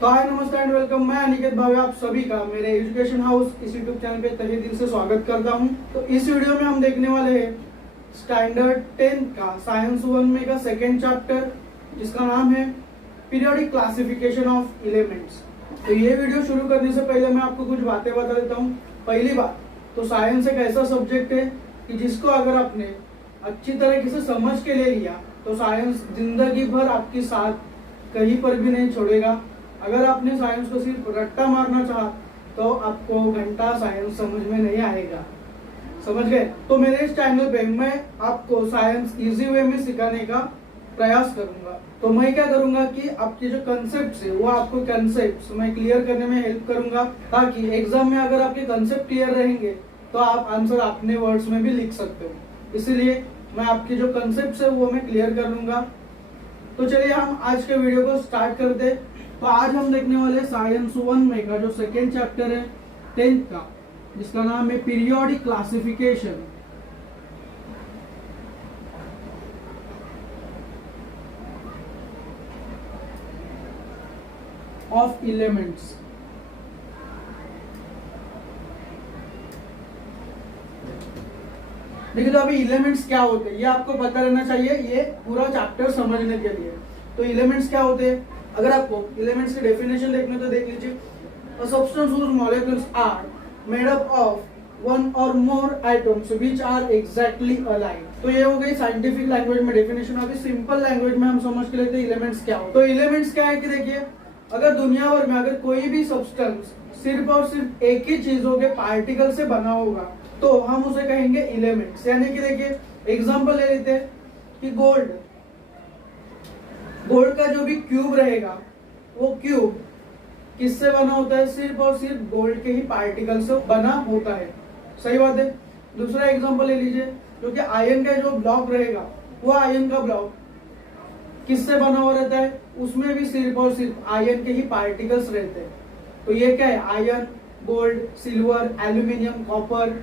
तो हाय नमस्कार and welcome. मैं अनिकेत भावे आप सभी का मेरे एजुकेशन हाउस इस यूट्यूब चैनल पे तहे दिल से स्वागत करता हूं। तो इस वीडियो में हम देखने वाले हैं स्टैंडर्ड 10 का साइंस 1 में का सेकेंड चैप्टर, जिसका नाम है पीरियोडिक क्लासिफिकेशन ऑफ एलिमेंट्स। तो ये वीडियो शुरू करने से पहले मैं आपको कुछ बातें बता देता हूँ। पहली बात तो साइंस एक ऐसा सब्जेक्ट है कि जिसको अगर आपने अच्छी तरीके से समझ के ले लिया तो साइंस जिंदगी भर आपके साथ कहीं पर भी नहीं छोड़ेगा। अगर आपने साइंस को सिर्फ रट्टा मारना चाहा तो आपको घंटा साइंस समझ में नहीं आएगा। समझ गए? तो मेरे इस चैनल पे मैं आपको साइंस इजी वे में सिखाने का प्रयास करूंगा। तो मैं क्या करूंगा कि आपके जो कंसेप्ट है वो आपको कंसेप्ट मैं क्लियर करने में हेल्प करूंगा, ताकि एग्जाम में अगर आपके कंसेप्ट क्लियर रहेंगे तो आप आंसर अपने वर्ड्स में भी लिख सकते हो। इसीलिए मैं आपके जो कंसेप्ट है वो मैं क्लियर कर लूंगा। तो चलिए हम आज के वीडियो को स्टार्ट करते। तो आज हम देखने वाले साइंस 1 में का जो सेकेंड चैप्टर है 10th का, जिसका नाम है पीरियोडिक क्लासिफिकेशन ऑफ एलिमेंट्स। देखिए, तो अभी एलिमेंट्स क्या होते हैं ये आपको पता रहना चाहिए, ये पूरा चैप्टर समझने के लिए। तो एलिमेंट्स क्या होते हैं, अगर आपको एलिमेंट्स की डेफिनेशन देखने तो देख लीजिए। A substance whose molecules are made up of one or more atoms which are exactly alike। तो ये हो गई साइंटिफिक लैंग्वेज में डेफिनेशन। अभी सिंपल लैंग्वेज में हम समझ के लेते हैं एलिमेंट्स क्या हो। तो एलिमेंट्स क्या है कि देखिए, अगर दुनिया भर में अगर कोई भी सब्सटेंस सिर्फ और सिर्फ एक ही चीजों के पार्टिकल से बना होगा तो हम उसे कहेंगे एलिमेंट्स। यानी कि देखिए एग्जांपल ले लेते हैं कि गोल्ड का जो भी क्यूब रहेगा वो क्यूब किससे बना होता है, सिर्फ और सिर्फ गोल्ड के ही पार्टिकल से बना होता है। सही बात है। दूसरा एग्जांपल ले लीजिए, जो कि आयन का जो ब्लॉक रहेगा वो आयन का ब्लॉक किससे बना हुआ रहता है, उसमें भी सिर्फ और सिर्फ आयन के ही पार्टिकल्स रहते हैं। तो ये क्या है, ion, gold, silver, aluminium, copper,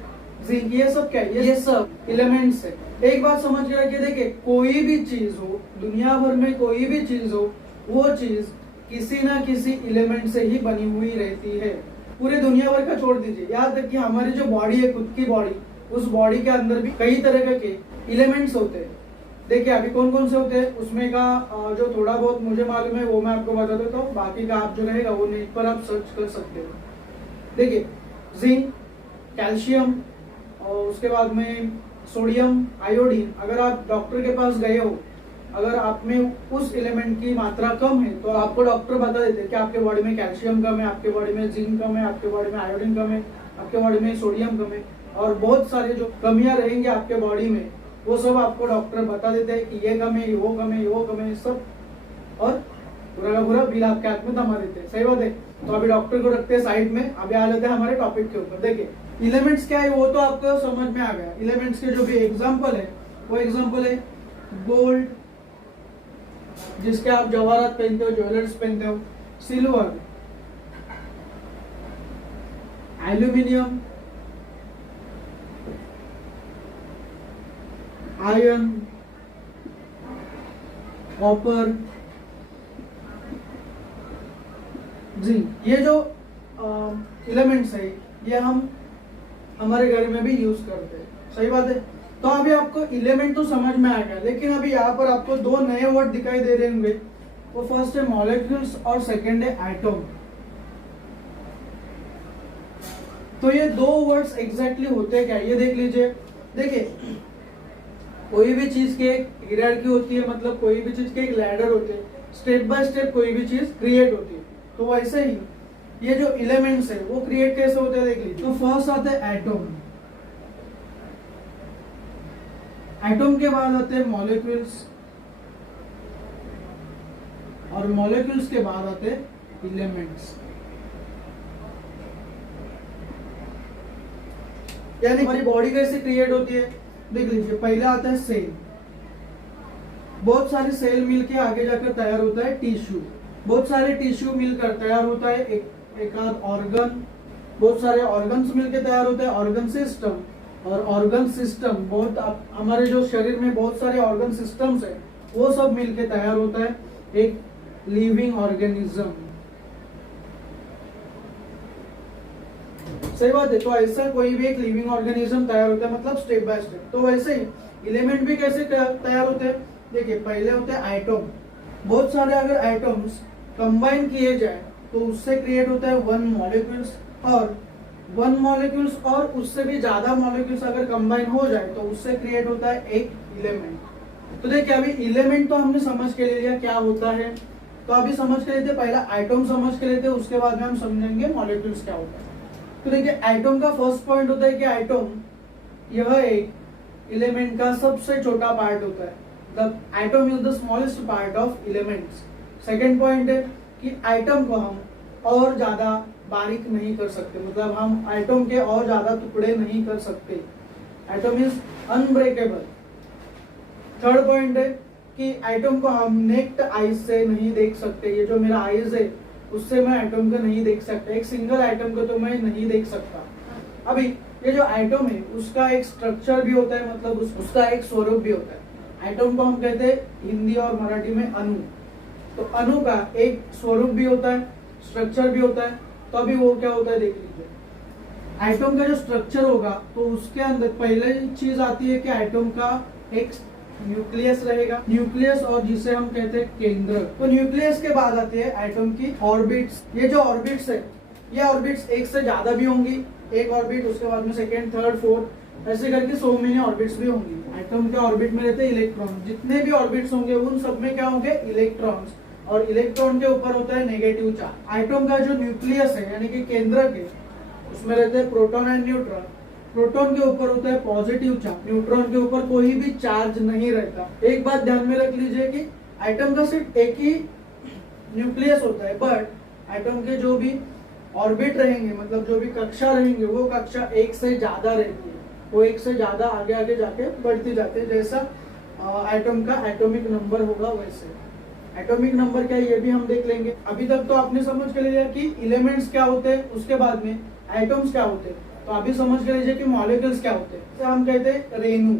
zinc, ये सब क्या है, ये सब एलिमेंट्स है। एक बात समझ के रखिए, देखिए कोई भी चीज हो, दुनिया भर में कोई भी चीज हो, वो चीज किसी ना किसी एलिमेंट से ही बनी हुई रहती है। पूरे दुनिया भर का छोड़ दीजिए, यहाँ तक कि हमारी जो बॉडी है, खुद की बॉडी, उस बॉडी के अंदर भी कई तरह के एलिमेंट्स होते हैं। देखिए अभी कौन कौन से होते हैं उसमें का जो थोड़ा बहुत मुझे मालूम है वो मैं आपको बता देता हूँ, बाकी का आप जो रहेगा वो नेट पर आप सर्च कर सकते हो। देखिए जिंक, कैल्शियम और उसके बाद में सोडियम, आयोडीन। अगर आप डॉक्टर के पास गए हो, अगर आप में उस एलिमेंट की मात्रा कम है तो आपको डॉक्टर बता देते हैं कि आपके बॉडी में कैल्शियम कम है, आपके बॉडी में जिंक कम है, आपके बॉडी में आयोडीन कम है, आपके बॉडी में सोडियम कम है, और बहुत सारे जो कमियां रहेंगे आपके बॉडी में वो सब आपको डॉक्टर बता देते हैं कि ये कम है, वो कम है, वो कम है, सब, और पूरा का पूरा बिल आपके हाथ में थमा देते हैं। सही बात है। तो अभी डॉक्टर को रखते हैं साइड में, अभी आ जाते हैं हमारे टॉपिक के ऊपर। देखिए एलिमेंट्स क्या है वो तो आपको समझ में आ गया। एलिमेंट्स के जो भी एग्जांपल है वो एग्जांपल है गोल्ड, जिसके आप जवाहरात पहनते हो, ज्वेलर्स पहनते हो, silver, aluminium, iron, copper, zinc. ये जो एलिमेंट्स है ये हम हमारे घर में भी यूज करते हैं। सही बात है। तो अभी आपको एलिमेंट तो समझ में आ गया, लेकिन अभी यहाँ पर आपको दो नए वर्ड दिखाई दे रहे होंगे। वो फर्स्ट है मॉलिक्यूल्स और सेकंड है एटम। तो ये दो वर्ड्स एग्जैक्टली होते क्या ये देख लीजिए। देखिए कोई भी चीज की एक हायरार्की होती है, मतलब कोई भी चीज के एक लैडर होते हैं, स्टेप बाय स्टेप कोई भी चीज क्रिएट होती है। तो वैसे ही ये जो एलिमेंट्स है वो क्रिएट कैसे होते हैं देख लीजिए। तो फर्स्ट आते हैं एटम, एटम के बाद आते हैं मॉलिक्यूल्स, और मॉलिक्यूल्स के बाद आते हैं एलिमेंट्स। यानी हमारी बॉडी कैसे क्रिएट होती है देख लीजिए। पहले आता है सेल, बहुत सारे सेल मिलके आगे जाकर तैयार होता है टिश्यू, बहुत सारे टिश्यू मिलकर तैयार होता है एक आध ऑर्गन, बहुत सारे ऑर्गन्स मिलके तैयार होता है ऑर्गन सिस्टम, और ऑर्गन सिस्टम बहुत हमारे जो शरीर में बहुत सारे ऑर्गन सिस्टम्स है वो सब मिलके तैयार होता है एक लिविंग ऑर्गेनिज्म। सही बात है। तो ऐसा कोई भी एक लिविंग ऑर्गेनिज्म तैयार होता है, मतलब स्टेप बाय स्टेप। तो वैसे ही एलिमेंट भी कैसे तैयार होते हैं, देखिए पहले होते हैं आइटम। बहुत सारे अगर आइटम्स कंबाइन किए जाए तो उससे क्रिएट होता है वन मॉलिक्यूल्स, और वन मॉलिक्यूल्स और उससे भी ज्यादा मॉलिक्यूल्स अगर कंबाइन हो जाए तो उससे क्रिएट होता है एक इलेमेंट। तो देखिए अभी इलेमेंट तो हमने समझ के ले लिया क्या होता है, तो अभी समझ के लेते, पहला आइटम समझ के लेते, उसके बाद में हम समझेंगे मॉलिक्यूल्स क्या होता है। तो देखिए आइटम का फर्स्ट पॉइंट होता है कि आइटम यह एक एलिमेंट का सबसे छोटा पार्ट होता है। The item is the smallest part of elements. Second point है कि आइटम को हम और ज्यादा बारीक नहीं कर सकते, मतलब हम आइटम के और ज्यादा टुकड़े नहीं कर सकते। Item is unbreakable. Third point है कि आइटम को हम नेक्ड आईज से नहीं देख सकते। ये जो मेरा आईज है उससे मैं आइटम को नहीं देख सकता, एक सिंगल आइटम को तो मैं नहीं देख सकता। अभी ये जो आइटम है उसका एक स्ट्रक्चर भी होता है, मतलब उसका एक स्वरूप भी होता है। आइटम को हम कहते हैं हिंदी और मराठी में अणु। तो अणु का एक स्वरूप भी होता है, स्ट्रक्चर भी होता है। तो अभी वो क्या होता है देख लीजिए। आइटम का जो स्ट्रक्चर होगा तो उसके अंदर पहले चीज आती है कि आइटम का एक न्यूक्लियस रहेगा, न्यूक्लियस, और जिसे हम कहते हैं केंद्र। तो न्यूक्लियस के बाद आती है आइटम की ऑर्बिट्स। ये जो ऑर्बिट्स है, ये ऑर्बिट्स एक से ज्यादा भी होंगी, एक ऑर्बिट, उसके बाद में सेकेंड, थर्ड, फोर्थ, ऐसे करके 100 मेनी ऑर्बिट्स भी होंगी। आइटम के ऑर्बिट में रहते हैं इलेक्ट्रॉन। जितने भी ऑर्बिट्स होंगे उन सब में क्या होंगे, इलेक्ट्रॉन्स, और इलेक्ट्रॉन के ऊपर होता है नेगेटिव चार्ज। आइटम का जो न्यूक्लियस है यानी कि केंद्र के, उसमें रहते हैं प्रोटॉन एंड न्यूट्रॉन। प्रोटॉन के ऊपर होता है पॉजिटिव चार्ज, न्यूट्रॉन के ऊपर कोई भी चार्ज नहीं रहता। एक बात ध्यान में रख लीजिए कि आइटम का सिर्फ एक ही न्यूक्लियस होता है, बट आइटम के जो भी ऑर्बिट रहेंगे, मतलब जो भी कक्षा रहेंगे, वो कक्षा एक से ज्यादा रहती है। वो एक से ज्यादा आगे आगे जाके बढ़ती जाती है। जैसा आइटम का एटॉमिक नंबर होगा वैसे एटॉमिक नंबर क्या है ये भी हम देख लेंगे। अभी तक तो आपने समझ के लिया कि एलिमेंट्स क्या होते हैं, उसके बाद में आइटम्स क्या होते हैं। तो अभी समझ के लीजिए कि मॉलिक्यूल्स क्या होते हैं। तो हम कहते हैं रेणु।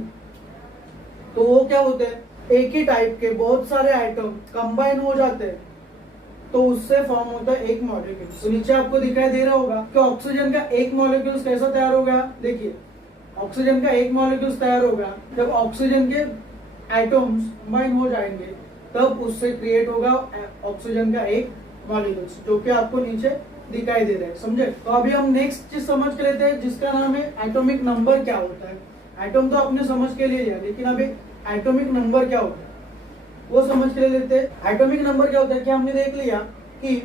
तो वो क्या होते हैं, एक ही टाइप के बहुत सारे आइटम कंबाइन हो जाते हैं तो उससे फॉर्म होता है एक मॉलिक्यूल। तो नीचे आपको दिखाई दे रहा होगा कि ऑक्सीजन का एक मॉलिक्यूल कैसा तैयार हो गया। देखिए ऑक्सीजन का एक मॉलिक्यूल तैयार होगा जब ऑक्सीजन के एटम्स कंबाइन हो जाएंगे, तब उससे क्रिएट होगा ऑक्सीजन का एक मॉलिक्यूल, जो कि आपको नीचे दिखाई दे रहा है। समझे। तो अभी हम नेक्स्ट चीज समझ के लेते हैं जिसका नाम है एटॉमिक नंबर क्या होता है। एटम तो आपने समझ के ले लिया, लेकिन अभी एटॉमिक नंबर क्या होता है वो समझ के लेते हैं। एटॉमिक नंबर क्या होता है कि हमने देख लिया कि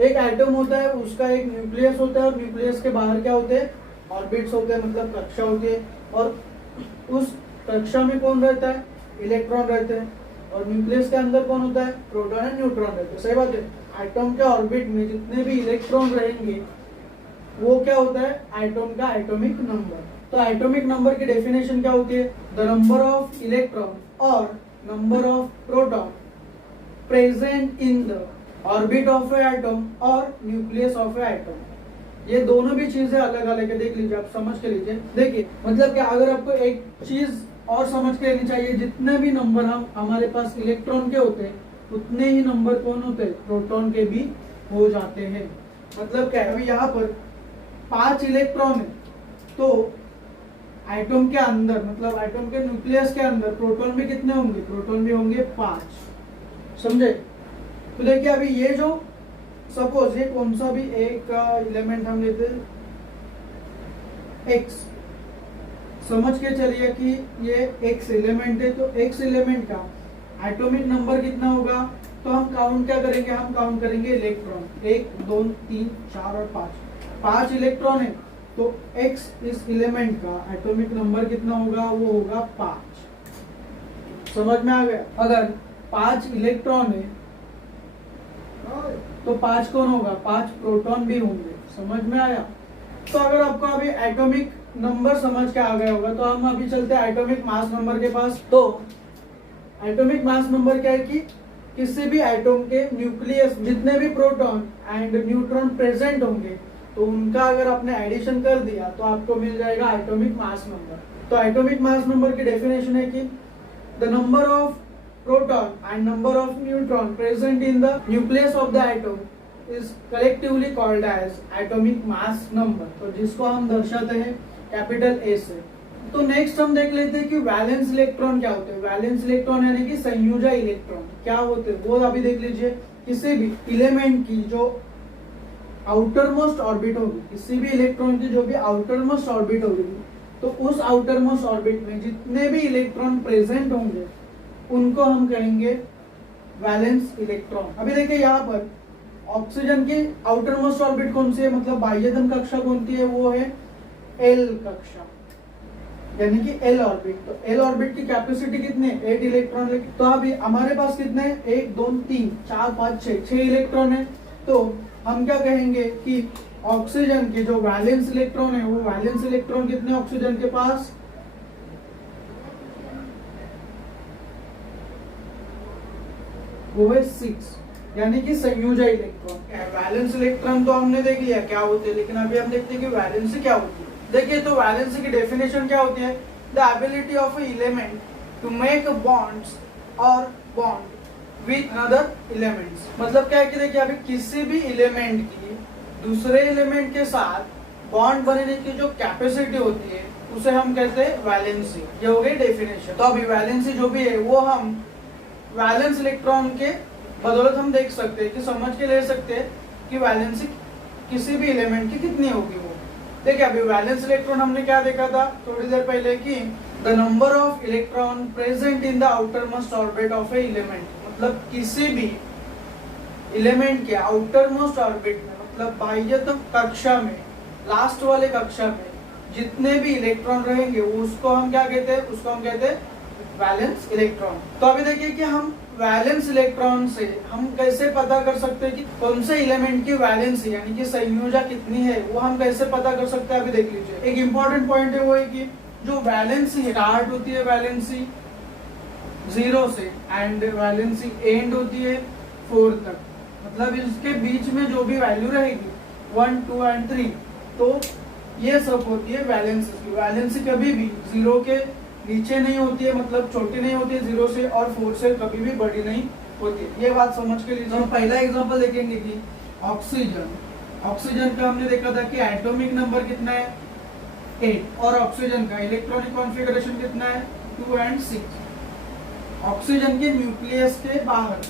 एक एटम होता है, उसका एक न्यूक्लियस होता है, और न्यूक्लियस के बाहर क्या होते हैं, ऑर्बिट्स होते हैं, मतलब कक्षा होती है, और उस कक्षा में कौन रहता है, इलेक्ट्रॉन रहते हैं, और न्यूक्लियस के अंदर कौन होता है, प्रोटॉन एंड न्यूट्रॉन रहते हैं। सही बात है। एटम के ऑर्बिट में जितने भी इलेक्ट्रॉन रहेंगे वो क्या होता है, एटम का एटॉमिक नंबर। तो एटॉमिक नंबर की डेफिनेशन क्या होती है, द नंबर ऑफ इलेक्ट्रॉन और number of proton present in the orbit of A atom और न्यूक्लियस ऑफ ए एटम। ये दोनों भी चीजें अलग अलग है, देख लीजिए, आप समझ के लीजिए। देखिए मतलब कि अगर आपको एक चीज और समझ के लेनी चाहिए, जितने भी नंबर हम हमारे पास इलेक्ट्रॉन के होते हैं उतने ही नंबर कौन होते हैं, प्रोटॉन के भी हो जाते हैं। मतलब क्या है, अभी यहाँ पर 5 इलेक्ट्रॉन है, तो एटम के अंदर, मतलब एटम के न्यूक्लियस के अंदर प्रोटॉन भी कितने होंगे, प्रोटॉन भी होंगे 5। समझे। तो देखिए अभी ये जो सपोज ये कौन सा भी एक एलिमेंट हम लेते हैं एक्स, समझ के चलिए कि ये एक्स एलिमेंट है। तो एक्स एलिमेंट का एटॉमिक नंबर कितना होगा, तो हम काउंट क्या करेंगे, हम काउंट करेंगे इलेक्ट्रॉन, 1 2 3 4 और 5 इलेक्ट्रॉन है। तो एक्स इस एलिमेंट का एटॉमिक नंबर कितना होगा, वो होगा 5। समझ में आ गया। अगर 5 इलेक्ट्रॉन है तो 5 कौन होगा, 5 प्रोटॉन भी होंगे। समझ में आया। तो अगर आपको अभी एटॉमिक नंबर समझ के आ गया होगा तो हम अभी चलते हैं एटॉमिक मास नंबर के पास। तो एटॉमिक मास नंबर क्या है कि किसी भी एटम के न्यूक्लियस जितने भी प्रोटॉन एंड न्यूट्रॉन प्रेजेंट होंगे तो उनका अगर आपने एडिशन कर दिया तो आपको मिल जाएगा एटॉमिक मास नंबर। तो एटॉमिक मास नंबर की डेफिनेशन है कि the number of proton and number of neutron present in the nucleus of the atom is collectively called as atomic mass number, तो जिसको हम दर्शाते हैं कैपिटल ए से। तो नेक्स्ट हम देख लेते हैं कि वैलेंस इलेक्ट्रॉन क्या होते हैं। वैलेंस इलेक्ट्रॉन यानी कि संयोजक इलेक्ट्रॉन क्या होते हैं वो अभी देख लीजिए। किसी भी इलेमेंट की जो आउटर मोस्ट ऑर्बिट होगी, किसी भी इलेक्ट्रॉन की जो भी आउटर मोस्ट ऑर्बिट होगी, तो उस आउटर मोस्ट ऑर्बिट में जितने भी इलेक्ट्रॉन प्रेजेंट होंगे उनको हम कहेंगे वैलेंस इलेक्ट्रॉन। अभी देखिए यहाँ पर ऑक्सीजन की आउटर मोस्ट ऑर्बिट कौन सी है, मतलब बाह्यतम कक्षा कौन सी है, वो है एल कक्षा यानी कि एल ऑर्बिट। तो एल ऑर्बिट की कैपेसिटी कितने, 8 इलेक्ट्रॉन। तो अभी हमारे पास कितने, 1 2 3 4 5 6 इलेक्ट्रॉन है। तो हम क्या कहेंगे कि ऑक्सीजन के जो वैलेंस इलेक्ट्रॉन है वो वैलेंस इलेक्ट्रॉन कितने ऑक्सीजन के पास, वो है 6 यानी कि संयोजक इलेक्ट्रॉन। वैलेंस इलेक्ट्रॉन तो हमने देख लिया क्या होते हैं, लेकिन अभी हम देखते हैं कि वैलेंसी क्या होती है। देखिए तो वैलेंसी की डेफिनेशन क्या होती है, the ability of a element to make bonds और बॉन्ड विद अदर एलिमेंट्स। मतलब क्या है कि देखिए अभी किसी भी एलिमेंट की दूसरे एलिमेंट के साथ बॉन्ड बनाने की जो कैपेसिटी होती है उसे हम कहते हैं वैलेंसी। ये हो गई डेफिनेशन। तो अभी वैलेंसी जो भी है वो हम वैलेंस इलेक्ट्रॉन के बदौलत हम देख सकते हैं कि समझ के ले सकते हैं कि वैलेंसी किसी भी एलिमेंट की कितनी होगी। वो देखिए अभी वैलेंस इलेक्ट्रॉन हमने क्या देखा था थोड़ी देर पहले कि the number of electron present in the outer most orbit of a element, मतलब किसी भी एलिमेंट के आउटर मोस्ट ऑर्बिट में, मतलब बाह्यतम कक्षा में, लास्ट वाले कक्षा में जितने भी इलेक्ट्रॉन रहेंगे उसको हम क्या कहते हैं, उसको हम कहते हैं वैलेंस इलेक्ट्रॉन। तो अभी देखिए कि हम वैलेंस इलेक्ट्रॉन से हम कैसे पता कर सकते हैं कि कौन से एलिमेंट की वैलेंसी यानी कि संयोजक कितनी है, वो हम कैसे पता कर सकते हैं। अभी देख लीजिए एक इंपॉर्टेंट पॉइंट है वो है कि जो वैलेंसी स्टार्ट होती है वैलेंसी 0 से एंड वैलेंसी एंड होती है 4 तक, मतलब इसके बीच में जो भी वैल्यू रहेगी 1 2 एंड 3, तो ये सब होती है वैलेंसी की। वैलेंसी कभी भी 0 के नीचे नहीं होती है, मतलब छोटी नहीं होती है 0 से, और 4 से कभी भी बड़ी नहीं होती है। ये बात समझ के लीजिए। हम पहला एग्जांपल देखेंगे कि ऑक्सीजन का हमने देखा था कि एटॉमिक नंबर कितना है 8 और ऑक्सीजन का इलेक्ट्रॉनिक कॉन्फ़िगरेशन कितना है 2 एंड 6। ऑक्सीजन के न्यूक्लियस के बाहर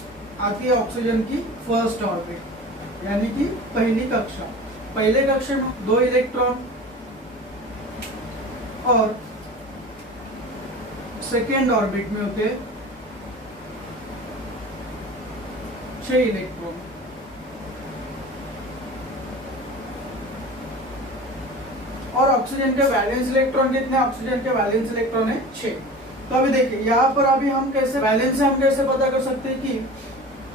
आती है ऑक्सीजन की फर्स्ट ऑर्बिट यानी कि पहली कक्षा। पहले कक्षा में 2 इलेक्ट्रॉन और सेकेंड ऑर्बिट में होते 6 इलेक्ट्रॉन। और ऑक्सीजन के वैलेंस इलेक्ट्रॉन कितने, ऑक्सीजन के वैलेंस इलेक्ट्रॉन है 6। तो अभी देखिए यहाँ पर अभी हम कैसे वैलेंस से हम कैसे पता कर सकते हैं कि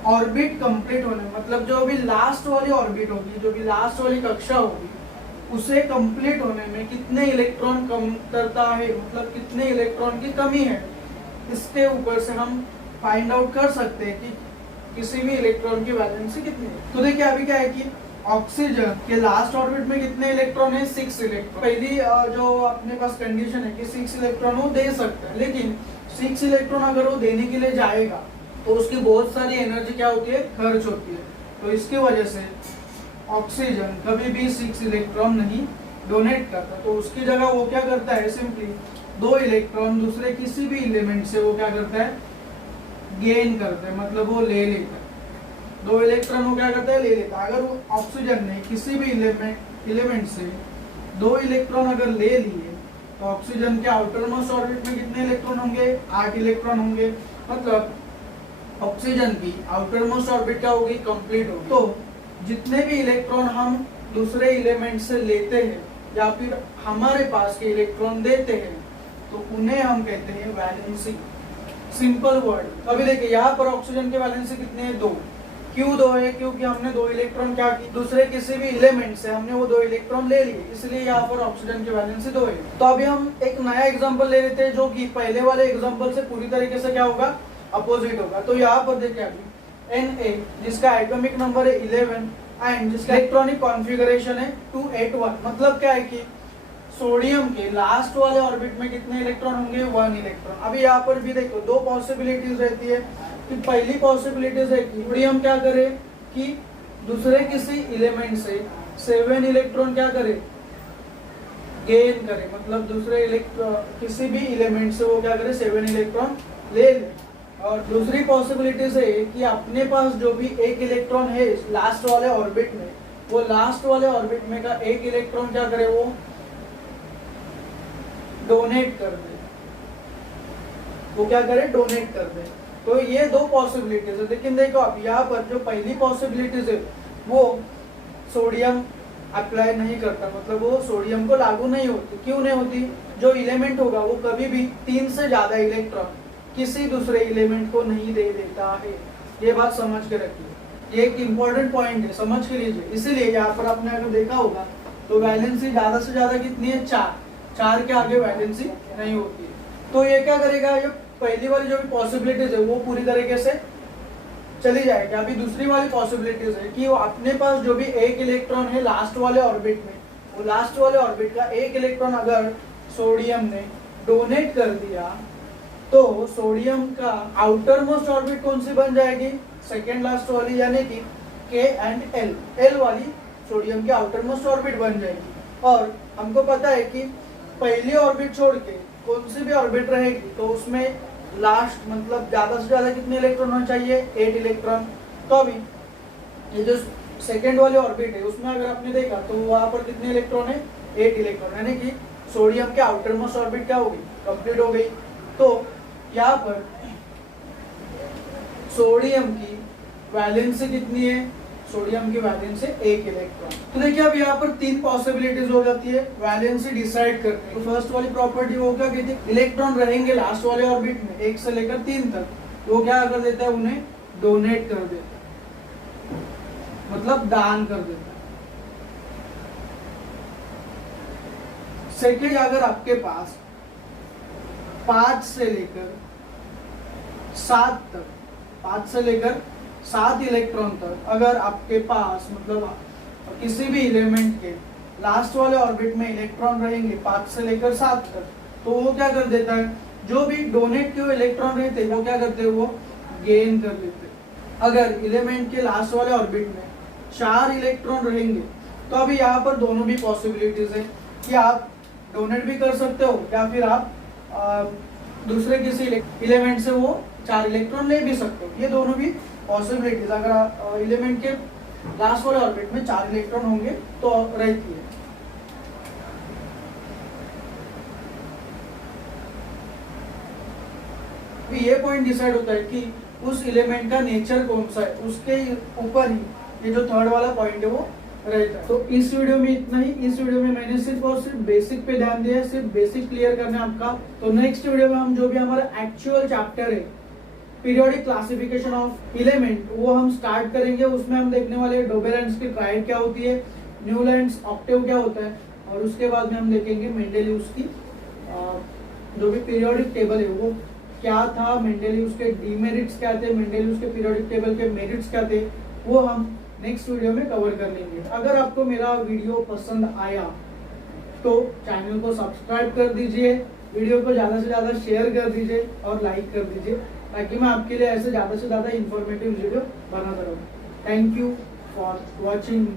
ऑर्बिट कंप्लीट होने, मतलब जो भी लास्ट वाली ऑर्बिट होगी, जो भी लास्ट वाली कक्षा होगी, उसे कंप्लीट होने में कितने इलेक्ट्रॉन कम करता है, मतलब कितने इलेक्ट्रॉन की कमी है, इसके ऊपर से हम फाइंड आउट कर सकते हैं कि किसी भी इलेक्ट्रॉन की वैलेंसी कितनी है। तो देखिए अभी क्या है कि ऑक्सीजन के लास्ट ऑर्बिट में कितने इलेक्ट्रॉन है 6 इलेक्ट्रॉन। पहली जो अपने पास कंडीशन है कि 6 इलेक्ट्रॉन वो दे सकता है, लेकिन 6 इलेक्ट्रॉन अगर वो देने के लिए जाएगा तो उसकी बहुत सारी एनर्जी क्या होती है, खर्च होती है। तो इसकी वजह से ऑक्सीजन कभी भी 6 इलेक्ट्रॉन नहीं डोनेट करता, तो उसकी जगह वो क्या करता है, सिंपली 2 इलेक्ट्रॉन दूसरे किसी भी एलिमेंट से वो क्या करता है, गेन करता है, मतलब वो ले लेता है। 2 इलेक्ट्रॉन वो क्या करता है, ले लेता है। अगर वो ऑक्सीजन ने किसी भी एलिमेंट से 2 इलेक्ट्रॉन अगर ले लिए तो ऑक्सीजन के आउटर मोस्ट ऑर्बिट में कितने इलेक्ट्रॉन होंगे, 8 इलेक्ट्रॉन होंगे। मतलब ऑक्सीजन की आउटर मोस्ट ऑर्बिट क्या होगी, कंप्लीट होगी। तो जितने भी इलेक्ट्रॉन हम दूसरे एलिमेंट से लेते हैं या फिर हमारे पास के इलेक्ट्रॉन देते हैं तो उन्हें हम कहते हैं वैलेंसी, सिंपल वर्ड। अभी देखिए यहाँ पर ऑक्सीजन की वैलेंसी कितनी है, 2। क्यों 2 है, क्योंकि हमने 2 इलेक्ट्रॉन क्या की, दूसरे किसी भी एलिमेंट से हमने वो 2 इलेक्ट्रॉन ले लिए, इसलिए यहाँ पर ऑक्सीजन की वैलेंसी 2 है। तो अभी हम एक नया एग्जाम्पल ले लेते हैं जो कि पहले वाले एग्जाम्पल से पूरी तरीके से क्या होगा, अपोजिट होगा। तो यहाँ पर देखिए अभी Na जिसका एटॉमिक नंबर है 11 एंड जिसका इलेक्ट्रॉनिक कॉन्फ़िगरेशन है 281, मतलब क्या है कि सोडियम के लास्ट वाले ऑर्बिट में कितने इलेक्ट्रॉन होंगे, 1 इलेक्ट्रॉन। अभी यहाँ पर भी देखो 2 पॉसिबिलिटीज रहती है कि पहली पॉसिबिलिटीज है कि सोडियम क्या करे कि दूसरे किसी एलिमेंट से 7 इलेक्ट्रॉन क्या करे, गेन करे, मतलब दूसरे किसी भी एलिमेंट से वो क्या करे 7 इलेक्ट्रॉन ले ले। और दूसरी पॉसिबिलिटीज है कि अपने पास जो भी एक इलेक्ट्रॉन है लास्ट वाले ऑर्बिट में, वो लास्ट वाले ऑर्बिट में का एक इलेक्ट्रॉन क्या करे, वो डोनेट कर दे, वो क्या करे, डोनेट कर दे। तो ये दो पॉसिबिलिटीज है। लेकिन देखो अब यहाँ पर जो पहली पॉसिबिलिटीज है वो सोडियम अप्लाई नहीं करता, मतलब वो सोडियम को लागू नहीं होती। क्यों नहीं होती? जो एलिमेंट होगा वो कभी भी 3 से ज्यादा इलेक्ट्रॉन किसी दूसरे एलिमेंट को नहीं दे देता है। ये बात समझ के रखिए, ये एक इंपॉर्टेंट पॉइंट है, समझ के लीजिए। इसीलिए यहाँ पर आपने अगर देखा होगा तो वैलेंसी ज्यादा से ज्यादा कितनी है, 4 के आगे वैलेंसी नहीं होती है। तो ये क्या करेगा, ये पहली वाली जो भी पॉसिबिलिटीज है वो पूरी तरीके से चली जाएगी। अभी दूसरी वाली पॉसिबिलिटीज है कि वो अपने पास जो भी एक इलेक्ट्रॉन है लास्ट वाले ऑर्बिट में, वो लास्ट वाले ऑर्बिट का एक इलेक्ट्रॉन अगर सोडियम ने डोनेट कर दिया तो सोडियम का आउटर मोस्ट ऑर्बिट कौन सी बन जाएगी, सेकेंड लास्ट वाली, यानी कि के एंड एल वाली सोडियम की आउटर मोस्ट ऑर्बिट बन जाएगी। और हमको पता है कि पहली ऑर्बिट छोड़ के कौन सी भी ऑर्बिट रहेगी तो उसमें लास्ट मतलब ज्यादा से ज्यादा कितने इलेक्ट्रॉन होना चाहिए, 8 इलेक्ट्रॉन। तो अभी ये जो सेकेंड वाली ऑर्बिट है उसमें अगर आपने देखा तो वहां पर कितने इलेक्ट्रॉन है, 8 इलेक्ट्रॉन, यानी कि सोडियम के आउटर मोस्ट ऑर्बिट क्या हो गई, कंप्लीट हो गई। तो यहाँ पर सोडियम की वैलेंसी कितनी है, सोडियम की वैलेंसी 1 इलेक्ट्रॉन। तो देखिए अब यहाँ पर 3 पॉसिबिलिटीज हो जाती है वैलेंसी डिसाइड करने। तो फर्स्ट वाली प्रॉपर्टी वो क्या कहती है, इलेक्ट्रॉन रहेंगे लास्ट वाले ऑर्बिट में 1 से लेकर 3 तक, तो वो क्या कर देता है, उन्हें डोनेट कर देता है, मतलब दान कर देता है। सेकेंड, अगर आपके पास 5 से लेकर 7 तक, 5 से लेकर 7 इलेक्ट्रॉन तक अगर आपके पास मतलब किसी भी एलिमेंट के लास्ट वाले ऑर्बिट में इलेक्ट्रॉन रहेंगे 5 से लेकर 7 तक, तो वो क्या कर देता है, जो भी डोनेट के इलेक्ट्रॉन रहते हैं वो क्या करते हैं, वो गेन कर लेते हैं। अगर एलिमेंट के लास्ट वाले ऑर्बिट में 4 इलेक्ट्रॉन रहेंगे तो अभी यहाँ पर दोनों भी पॉसिबिलिटीज है कि आप डोनेट भी कर सकते हो या फिर आप दूसरे किसी एलिमेंट से वो 4 इलेक्ट्रॉन ले भी सकते हो। ये दोनों भी पॉसिबिलिटीज अगर एलिमेंट के लास्ट वाले ऑर्बिट में 4 इलेक्ट्रॉन होंगे तो रहती है। ये पॉइंट डिसाइड होता है कि उस एलिमेंट का नेचर कौन सा है, उसके ऊपर ही ये जो थर्ड वाला पॉइंट है वो रहता है। तो इस वीडियो में इतना ही। इस वीडियो में मैंने सिर्फ और सिर्फ बेसिक पे ध्यान दिया है, सिर्फ बेसिक क्लियर करना है आपका। तो नेक्स्ट वीडियो में हम जो भी हमारा एक्चुअल चैप्टर है पीरियोडिक क्लासिफिकेशन ऑफ एलिमेंट वो हम स्टार्ट करेंगे। उसमें हम देखने वाले डोबेलेंस की ट्राइड क्या होती है, न्यूलैंड्स ऑक्टेव क्या होता है, और उसके बाद में हम देखेंगे मेंडेलियस की जो भी पीरियोडिक टेबल है वो क्या था, मेंडेलियस के डीमेरिट्स क्या थे, मेंडेलियस के पीरियोडिक टेबल के मेरिट्स क्या थे, वो हम नेक्स्ट वीडियो में कवर कर लेंगे। अगर आपको मेरा वीडियो पसंद आया तो चैनल को सब्सक्राइब कर दीजिए, वीडियो को ज़्यादा से ज़्यादा शेयर कर दीजिए और लाइक कर दीजिए, ताकि मैं आपके लिए ऐसे ज़्यादा से ज़्यादा इंफॉर्मेटिव वीडियो बनाता रहूँ। Thank you for watching.